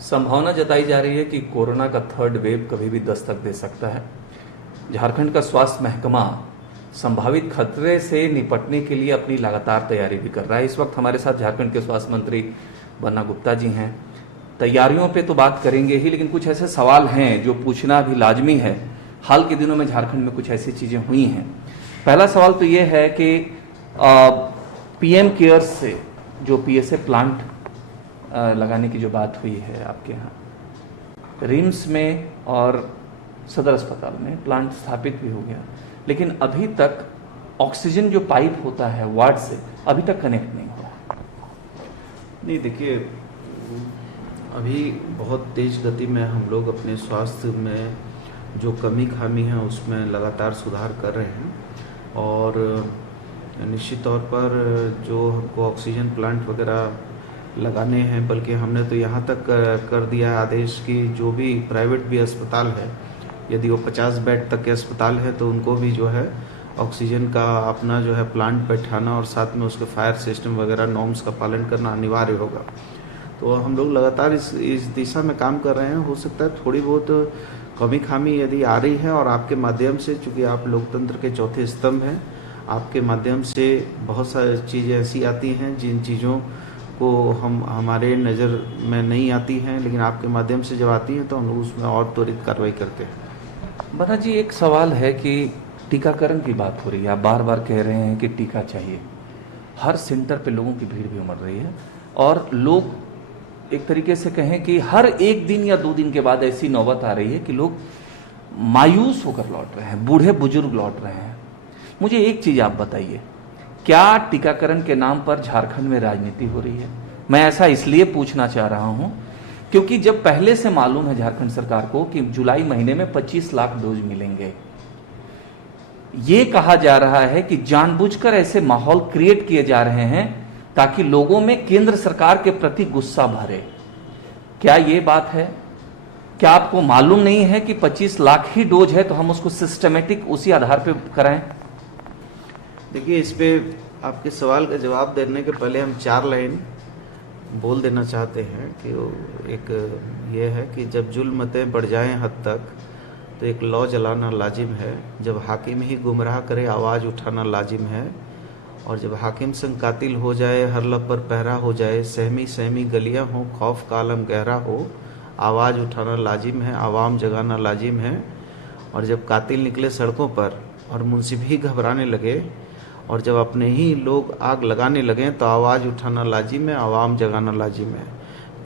संभावना जताई जा रही है कि कोरोना का थर्ड वेव कभी भी दस्तक दे सकता है। झारखंड का स्वास्थ्य महकमा संभावित खतरे से निपटने के लिए अपनी लगातार तैयारी भी कर रहा है। इस वक्त हमारे साथ झारखंड के स्वास्थ्य मंत्री बन्ना गुप्ता जी हैं। तैयारियों पे तो बात करेंगे ही, लेकिन कुछ ऐसे सवाल हैं जो पूछना भी लाजमी है। हाल के दिनों में झारखंड में कुछ ऐसी चीजें हुई हैं। पहला सवाल तो ये है कि पीएम केयर्स से जो पीएसए प्लांट लगाने की जो बात हुई है आपके यहाँ, रिम्स में और सदर अस्पताल में प्लांट स्थापित भी हो गया, लेकिन अभी तक ऑक्सीजन जो पाइप होता है वार्ड से अभी तक कनेक्ट नहीं हुआ। नहीं, देखिए, अभी बहुत तेज गति में हम लोग अपने स्वास्थ्य में जो कमी खामी है उसमें लगातार सुधार कर रहे हैं और निश्चित तौर पर जो हमको ऑक्सीजन प्लांट वगैरह लगाने हैं, बल्कि हमने तो यहाँ तक कर दिया आदेश कि जो भी प्राइवेट भी अस्पताल है, यदि वो 50 बेड तक के अस्पताल है तो उनको भी जो है ऑक्सीजन का अपना जो है प्लांट बैठाना और साथ में उसके फायर सिस्टम वगैरह नॉर्म्स का पालन करना अनिवार्य होगा। तो हम लोग लगातार इस दिशा में काम कर रहे हैं। हो सकता है थोड़ी बहुत कमी खामी यदि आ रही है, और आपके माध्यम से, चूँकि आप लोकतंत्र के चौथे स्तंभ हैं, आपके माध्यम से बहुत सारी चीज़ें ऐसी आती हैं जिन चीज़ों को हमारे नज़र में नहीं आती हैं, लेकिन आपके माध्यम से जब आती हैं तो हम लोग उसमें और त्वरित कार्रवाई करते हैं। बन्ना जी, एक सवाल है कि टीकाकरण की बात हो रही है, आप बार बार कह रहे हैं कि टीका चाहिए। हर सेंटर पे लोगों की भीड़ भी उमड़ रही है और लोग एक तरीके से कहें कि हर एक दिन या 2 दिन के बाद ऐसी नौबत आ रही है कि लोग मायूस होकर लौट रहे हैं, बूढ़े बुजुर्ग लौट रहे हैं। मुझे एक चीज आप बताइए, क्या टीकाकरण के नाम पर झारखंड में राजनीति हो रही है? मैं ऐसा इसलिए पूछना चाह रहा हूं क्योंकि जब पहले से मालूम है झारखंड सरकार को कि जुलाई महीने में 25 लाख डोज मिलेंगे, ये कहा जा रहा है कि जानबूझकर ऐसे माहौल क्रिएट किए जा रहे हैं ताकि लोगों में केंद्र सरकार के प्रति गुस्सा भरे। क्या ये बात है? क्या आपको मालूम नहीं है कि 25 लाख ही डोज है तो हम उसको सिस्टमेटिक उसी आधार पर कराएं? देखिए, इस पे आपके सवाल का जवाब देने के पहले हम 4 लाइन बोल देना चाहते हैं कि एक ये है कि जब जुल्मतें बढ़ जाएं हद तक तो एक लौ जलाना लाजिम है, जब हाकिम ही गुमराह करे आवाज़ उठाना लाजिम है, और जब हाकिम संग कातिल हो जाए हर लब पर पहरा हो जाए, सहमी सहमी गलियां हो खौफ का आलम गहरा हो, आवाज़ उठाना लाजिम है, आवाम जगाना लाजिम है, और जब कातिल निकले सड़कों पर और मुंसिफ ही घबराने लगे, और जब अपने ही लोग आग लगाने लगें तो आवाज़ उठाना लाजिम है, आवाम जगाना लाजिम है।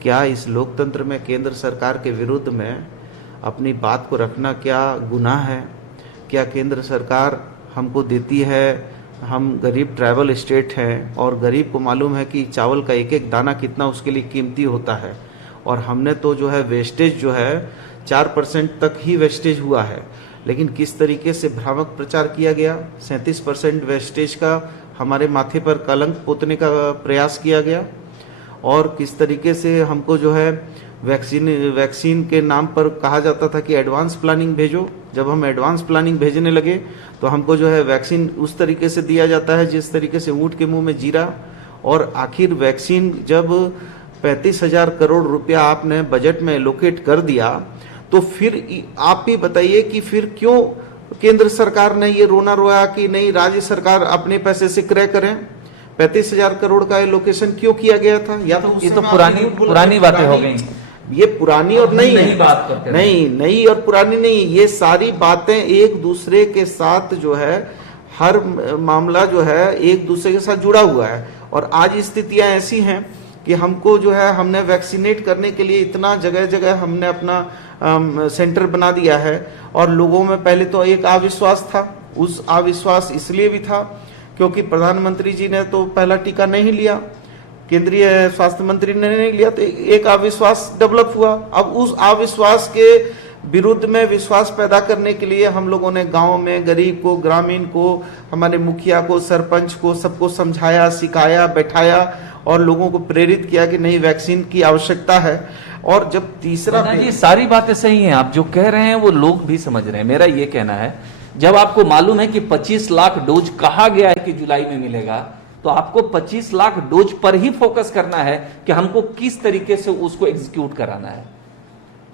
क्या इस लोकतंत्र में केंद्र सरकार के विरुद्ध में अपनी बात को रखना क्या गुनाह है? क्या केंद्र सरकार हमको देती है, हम गरीब ट्राइबल स्टेट हैं और गरीब को मालूम है कि चावल का एक एक दाना कितना उसके लिए कीमती होता है, और हमने तो जो है वेस्टेज जो है 4% तक ही वेस्टेज हुआ है, लेकिन किस तरीके से भ्रामक प्रचार किया गया, 37% वेस्टेज का हमारे माथे पर कलंक पोतने का प्रयास किया गया, और किस तरीके से हमको जो है वैक्सीन के नाम पर कहा जाता था कि एडवांस प्लानिंग भेजो। जब हम एडवांस प्लानिंग भेजने लगे तो हमको जो है वैक्सीन उस तरीके से दिया जाता है जिस तरीके से ऊँट के मुंह में जीरा। और आखिर वैक्सीन जब 35,000 करोड़ रुपया आपने बजट में एलोकेट कर दिया, तो फिर आप ही बताइए कि फिर क्यों केंद्र सरकार ने ये रोना रोया कि नहीं, राज्य सरकार अपने पैसे से क्रय करें? 35,000 करोड़ का एलोकेशन क्यों किया गया था? या तो ये तो पुरानी बातें हो गई। ये पुरानी और नई बात करते नहीं, नई और पुरानी नहीं, ये सारी बातें एक दूसरे के साथ जो है, हर मामला जो है एक दूसरे के साथ जुड़ा हुआ है। और आज स्थितियां ऐसी हैं कि हमको जो है, हमने वैक्सीनेट करने के लिए इतना जगह जगह हमने अपना सेंटर बना दिया है, और लोगों में पहले तो एक अविश्वास था। उस अविश्वास इसलिए भी था क्योंकि प्रधानमंत्री जी ने तो पहला टीका नहीं लिया, केंद्रीय स्वास्थ्य मंत्री ने नहीं लिया, तो एक अविश्वास डेवलप हुआ। अब उस अविश्वास के विरुद्ध में विश्वास पैदा करने के लिए हम लोगों ने गांव में गरीब को, ग्रामीण को, हमारे मुखिया को, सरपंच को, सबको समझाया, सिखाया, बैठाया और लोगों को प्रेरित किया कि नहीं, वैक्सीन की आवश्यकता है। और जब तीसरा, जी सारी बातें सही हैं, आप जो कह रहे हैं वो लोग भी समझ रहे हैं। मेरा ये कहना है, जब आपको मालूम है कि 25 लाख डोज कहा गया है कि जुलाई में मिलेगा, तो आपको 25 लाख डोज पर ही फोकस करना है कि हमको किस तरीके से उसको एग्जीक्यूट कराना है।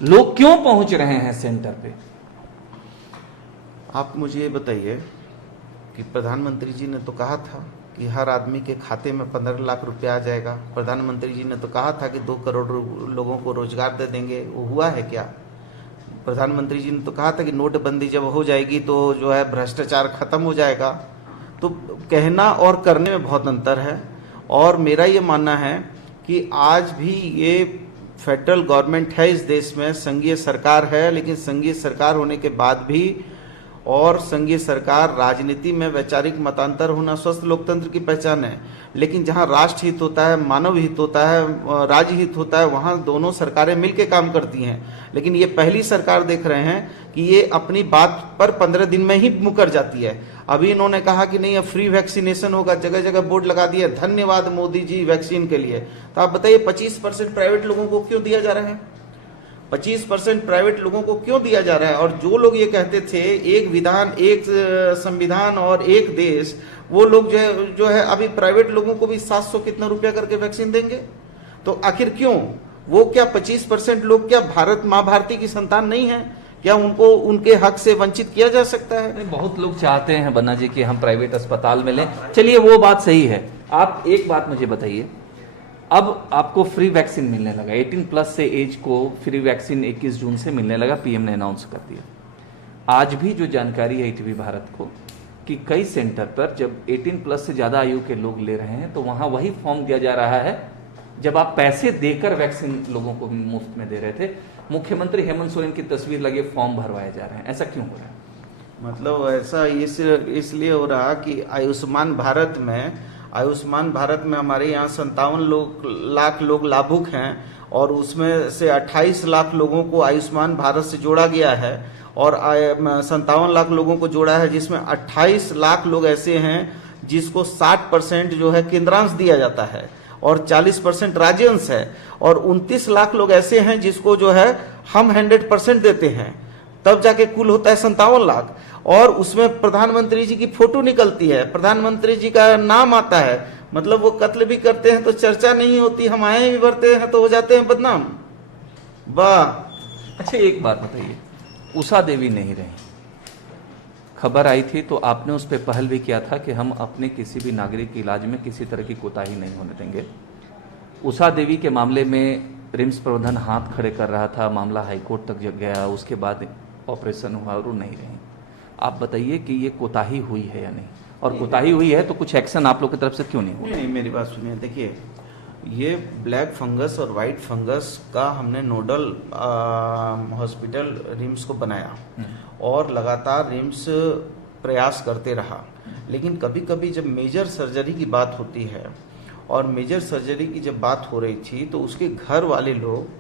लोग क्यों पहुंच रहे हैं सेंटर पे? आप मुझे ये बताइए कि प्रधानमंत्री जी ने तो कहा था कि हर आदमी के खाते में 15 लाख रुपया आ जाएगा। प्रधानमंत्री जी ने तो कहा था कि 2 करोड़ लोगों को रोजगार दे देंगे। वो हुआ है क्या? प्रधानमंत्री जी ने तो कहा था कि नोटबंदी जब हो जाएगी तो जो है भ्रष्टाचार खत्म हो जाएगा। तो कहना और करने में बहुत अंतर है। और मेरा ये मानना है कि आज भी ये फेडरल गवर्नमेंट है इस देश में, संघीय सरकार है, लेकिन संघीय सरकार होने के बाद भी और संघीय सरकार राजनीति में वैचारिक मतांतर होना स्वस्थ लोकतंत्र की पहचान है। लेकिन जहां राष्ट्र हित होता है, मानव हित होता है, राज्य हित होता है, वहां दोनों सरकारें मिलकर काम करती हैं। लेकिन ये पहली सरकार देख रहे हैं कि ये अपनी बात पर 15 दिन में ही मुकर जाती है। अभी इन्होंने कहा कि नहीं अब फ्री वैक्सीनेशन होगा, जगह जगह बोर्ड लगा दिया, धन्यवाद मोदी जी वैक्सीन के लिए। तो आप बताइए 25% प्राइवेट लोगों को क्यों दिया जा रहा है? 25% प्राइवेट लोगों को क्यों दिया जा रहा है? और जो लोग ये कहते थे एक विधान, एक संविधान और एक देश, वो लोग जो है अभी प्राइवेट लोगों को भी 700 कितना रुपया करके वैक्सीन देंगे। तो आखिर क्यों? वो क्या 25% लोग क्या भारत माँ भारती की संतान नहीं है? क्या उनको उनके हक से वंचित किया जा सकता है? नहीं, बहुत लोग चाहते हैं बन्ना जी कि हम प्राइवेट अस्पताल में लें। चलिए वो बात सही है। आप एक बात मुझे बताइए, अब आपको फ्री वैक्सीन मिलने लगा, 18 प्लस से एज को फ्री वैक्सीन 21 जून से मिलने लगा, पीएम ने अनाउंस कर दिया। आज भी जो जानकारी है ईटीवी भारत को कि कई सेंटर पर जब 18 प्लस से ज्यादा आयु के लोग ले रहे हैं तो वहां वही फॉर्म दिया जा रहा है जब आप पैसे देकर वैक्सीन लोगों को मुफ्त में दे रहे थे। मुख्यमंत्री हेमंत सोरेन की तस्वीर लगे फॉर्म भरवाए जा रहे हैं, ऐसा क्यों हो रहा है? मतलब ऐसा इसलिए हो रहा कि आयुष्मान भारत में हमारे यहाँ 57 लाख लोग लाभुक हैं और उसमें से 28 लाख लोगों को आयुष्मान भारत से जोड़ा गया है और 57 लाख लोगों को जोड़ा है, जिसमें 28 लाख लोग ऐसे हैं जिसको 60% जो है केंद्रांश दिया जाता है और 40% राज्यांश है और 29 लाख लोग ऐसे हैं जिसको जो है हम 100% देते हैं, तब जाके कुल होता है 57 लाख। और उसमें प्रधानमंत्री जी की फोटो निकलती है, प्रधानमंत्री जी का नाम आता है, मतलब वो कत्ल भी करते हैं तो चर्चा नहीं होती, हम आए भी बढ़ते हैं तो हो जाते हैं बदनाम। वाह। अच्छा एक बात बताइए, उषा देवी नहीं रही, खबर आई थी तो आपने उस पर पहल भी किया था कि हम अपने किसी भी नागरिक के इलाज में किसी तरह की कोताही नहीं होने देंगे। उषा देवी के मामले में रिम्स प्रबंधन हाथ खड़े कर रहा था, मामला हाईकोर्ट तक गया, उसके बाद ऑपरेशन हुआ और वो नहीं रही। आप बताइए कि ये कोताही हुई है या नहीं, और कोताही हुई है तो कुछ एक्शन आप लोग की तरफ से क्यों नहीं हुआ? नहीं, मेरी बात सुनिए। देखिए, ये ब्लैक फंगस और वाइट फंगस का हमने नोडल हॉस्पिटल रिम्स को बनाया और लगातार रिम्स प्रयास करते रहा। लेकिन कभी कभी जब मेजर सर्जरी की बात होती है और मेजर सर्जरी की जब बात हो रही थी तो उसके घर वाले लोग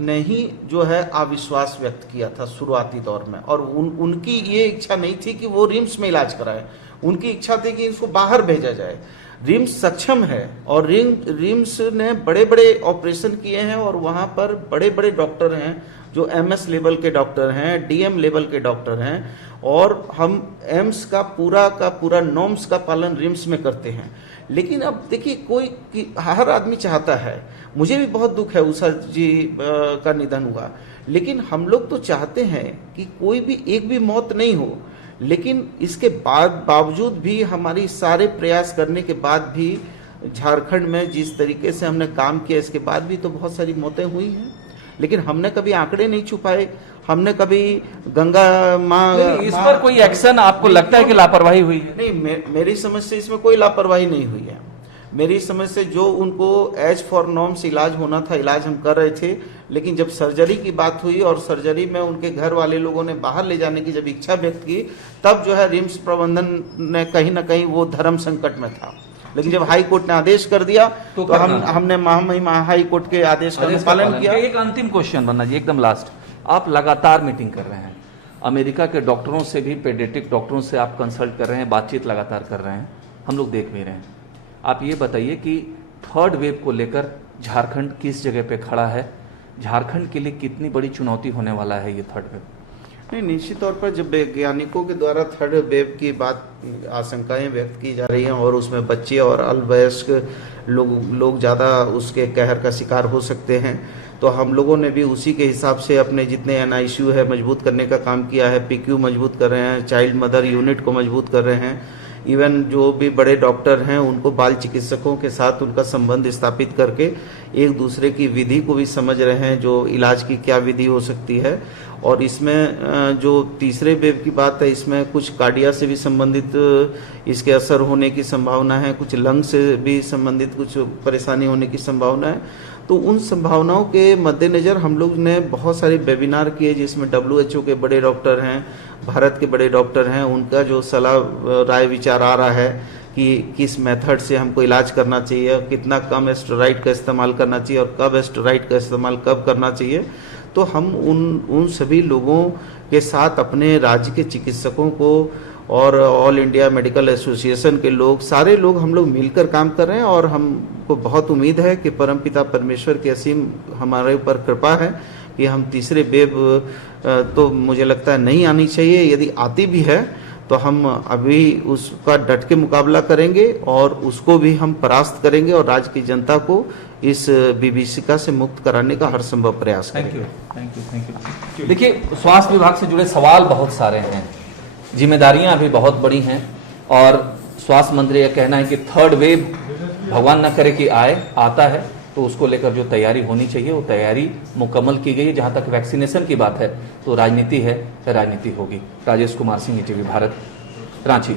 ने ही जो है अविश्वास व्यक्त किया था शुरुआती दौर में, और उनकी ये इच्छा नहीं थी कि वो रिम्स में इलाज कराए, उनकी इच्छा थी कि इसको बाहर भेजा जाए। रिम्स सक्षम है और रिम्स ने बड़े बड़े ऑपरेशन किए हैं और वहाँ पर बड़े बड़े डॉक्टर हैं जो एमएस लेवल के डॉक्टर हैं, डीएम लेवल के डॉक्टर हैं, और हम एम्स का पूरा नॉर्म्स का पालन रिम्स में करते हैं। लेकिन अब देखिए, हर आदमी चाहता है, मुझे भी बहुत दुख है उषा जी का निधन हुआ, लेकिन हम लोग तो चाहते हैं कि कोई भी एक भी मौत नहीं हो। लेकिन इसके बावजूद भी हमारी सारे प्रयास करने के बाद भी झारखंड में जिस तरीके से हमने काम किया, इसके बाद भी तो बहुत सारी मौतें हुई हैं। लेकिन हमने कभी आंकड़े नहीं छुपाए, हमने कभी गंगा माँ इस पर कोई एक्शन आपको लगता है कि लापरवाही हुई है? नहीं, मेरी समझ से इसमें कोई लापरवाही नहीं हुई है। मेरी समझ से जो उनको एज फॉर नॉर्म्स इलाज होना था, इलाज हम कर रहे थे। लेकिन जब सर्जरी की बात हुई और सर्जरी में उनके घर वाले लोगों ने बाहर ले जाने की जब इच्छा व्यक्त की, तब जो है रिम्स प्रबंधन ने कहीं ना कहीं वो धर्म संकट में था। लेकिन जब हाई कोर्ट ने आदेश कर दिया तो हमने हाई कोर्ट के आदेश का पालन किया। एक अंतिम क्वेश्चन बन्ना जी, एकदम लास्ट, आप लगातार मीटिंग कर रहे हैं, अमेरिका के डॉक्टरों से भी, पेडियाट्रिक डॉक्टरों से आप कंसल्ट कर रहे हैं, बातचीत लगातार कर रहे हैं, हम लोग देख भी रहे हैं। आप ये बताइए कि थर्ड वेव को लेकर झारखंड किस जगह पे खड़ा है? झारखंड के लिए कितनी बड़ी चुनौती होने वाला है ये थर्ड वेव? नहीं, निश्चित तौर पर जब वैज्ञानिकों के द्वारा थर्ड वेव की बात आशंकाएं व्यक्त की जा रही हैं और उसमें बच्चे और अल्पवयस्क लोग ज़्यादा उसके कहर का शिकार हो सकते हैं, तो हम लोगों ने भी उसी के हिसाब से अपने जितने NICU है मजबूत करने का काम किया है। PQ मजबूत कर रहे हैं, चाइल्ड मदर यूनिट को मजबूत कर रहे हैं। इवन जो भी बड़े डॉक्टर हैं उनको बाल चिकित्सकों के साथ उनका संबंध स्थापित करके एक दूसरे की विधि को भी समझ रहे हैं, जो इलाज की क्या विधि हो सकती है। और इसमें जो तीसरे वेव की बात है, इसमें कुछ कार्डिया से भी संबंधित इसके असर होने की संभावना है, कुछ लंग से भी संबंधित कुछ परेशानी होने की संभावना है। तो उन संभावनाओं के मद्देनज़र हम लोग ने बहुत सारे वेबिनार किए, जिसमें WHO के बड़े डॉक्टर हैं, भारत के बड़े डॉक्टर हैं, उनका जो सलाह राय विचार आ रहा है कि किस मेथड से हमको इलाज करना चाहिए, कितना कम स्टेरॉइड का इस्तेमाल करना चाहिए और कब स्टेरॉइड का इस्तेमाल कब करना चाहिए। तो हम उन सभी लोगों के साथ अपने राज्य के चिकित्सकों को और ऑल इंडिया मेडिकल एसोसिएशन के लोग, सारे लोग हम लोग मिलकर काम कर रहे हैं। और हमको बहुत उम्मीद है कि परमपिता परमेश्वर की असीम हमारे ऊपर कृपा है कि हम तीसरे वेव तो मुझे लगता है नहीं आनी चाहिए, यदि आती भी है तो हम अभी उसका डट के मुकाबला करेंगे और उसको भी हम परास्त करेंगे और राज्य की जनता को इस विभीषिका से मुक्त कराने का हर संभव प्रयास करेंगे। Thank you. देखिए, स्वास्थ्य विभाग से जुड़े सवाल बहुत सारे हैं, जिम्मेदारियां भी बहुत बड़ी हैं और स्वास्थ्य मंत्री का कहना है कि थर्ड वेव भगवान न करे कि आता है, तो उसको लेकर जो तैयारी होनी चाहिए वो तैयारी मुकम्मल की गई है। जहां तक वैक्सीनेशन की बात है तो राजनीति है, राजनीति होगी। राजेश कुमार सिंह, ETV भारत, रांची।